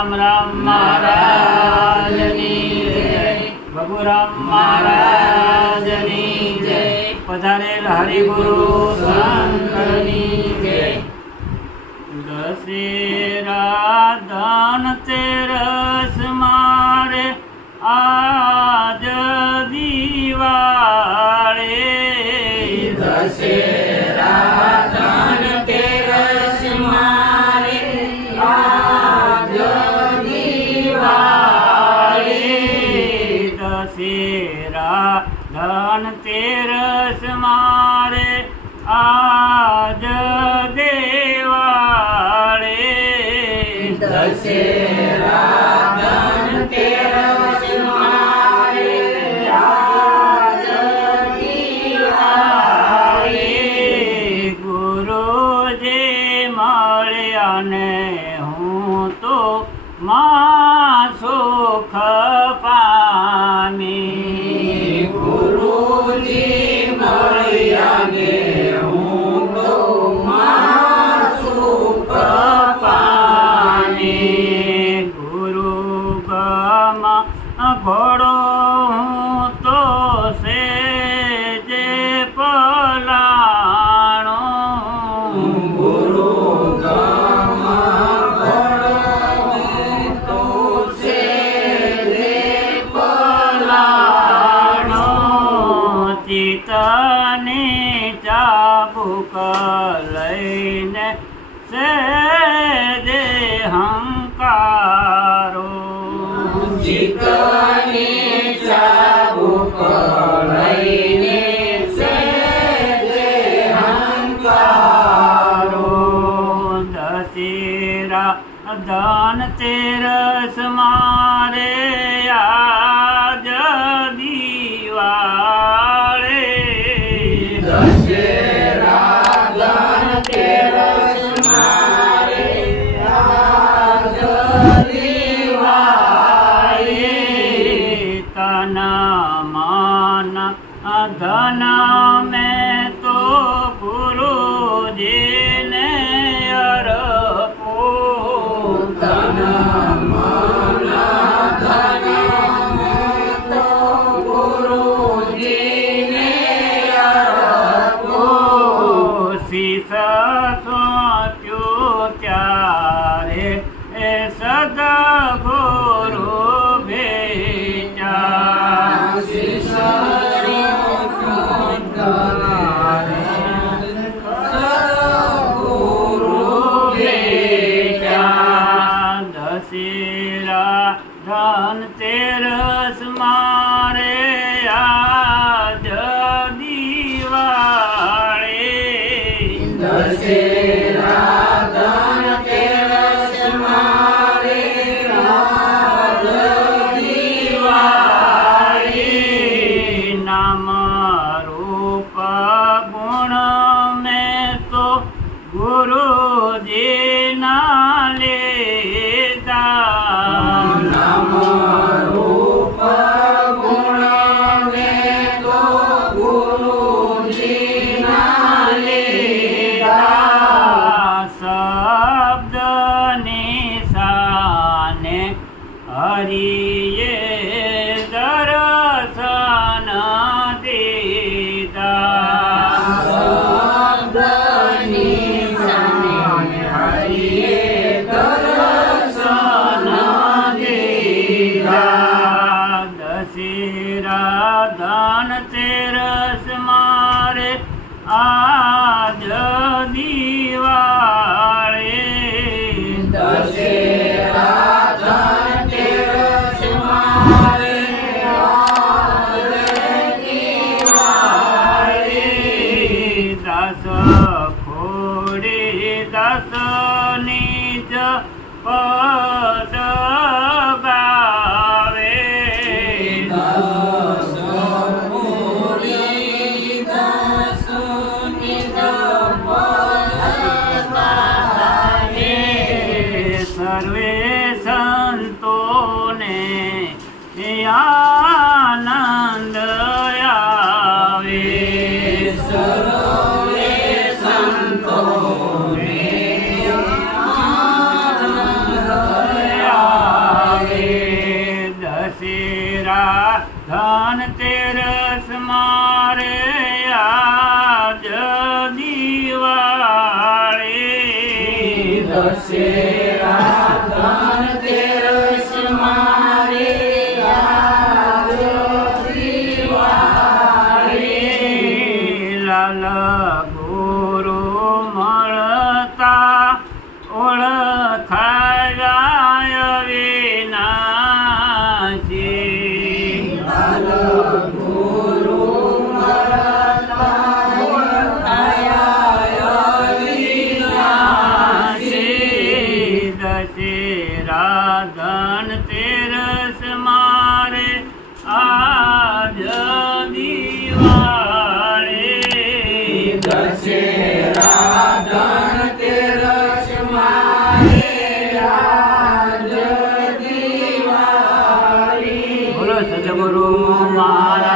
રામ રામ મહારાજની જય, ભગુરામ મહારાજની જય, પધારેલ હરિગુરુ સંતની જય। દશેરા ધનતેરસ મારે આજ દિવાળે, દશેરા ધનતેરસ મારે આજ દિવાળે, દશેરા ધનતેરસ મારે આજ દેવાળે, દશેરા ધનતેરસ મારે આજ દિવાળે, ગુરુજી મળ્યા ને હું તો માં સુખ પામી, ગુરુજી મળ્યા ને હું તો માં સુખ પામી, ગુરુ ગમાં ઘોડો હું તો સેજે પલાણો, ગુરુ ગામમાં ઘોડો તો સેજે પલાણો, ચિતની ચાબુક લઈને સેજે હંકારો, ચિતની ચાબુક લઈને સેજે હંકારો, દશેરા ધનતેરસ મારે આજ દિવાળે, દશેરા ધનતેરસ મારે આજ દિવાળે, તન મન ધન મેં તો ગુરુજીને અર્પું, તન મન ધન તો ગુરુજીને અર્પું, શીશ સોંપ્યું ત્યારે એ સદગુરુ ભેટ્યા, શીશ સોંપ્યું ત્યારે સદગુરુ ભેટ્યા, દશેરા ધનતેરસ મારે આજ દિવાળે, દશેરા ધનતેરસ મારે આજ દિવાળે, નામ રૂપ ગુણ મેં તો ગુરુજીના લીધા, નામ રૂપ ગુણ મેં તો ગુરુજીના લીધા, શબ્દ નિશાને હરિએ દર્શન દીધા, શબ્દની સામે હરિએ દર્શન દીધા, દશેરા ધનતેરસ મારે આજ દિવાળે, દશેરા ધનતેરસ મારે આજ દિવાળે, દસ ખોડી દસ નિજ પદ ગાવે, દસ મૂડી દસ નિજ પદ ગાવે, સર્વે સંતોને ધનતેરસ મારે આજ દિવાળી દશેરા ધનતેરસ મારે આજ દિવાળી લાલ ગુરુ મળતા ઓળખાય વિનાશી લાલ ગુરુ મળતા ઓળખાયા વિનાશી દશેરા ધનતેરસ મારે આજ દિવાળી દશેરા ધનતેરસ મારે આજ દિવાળી બોલો સદગુરુ મહારાજ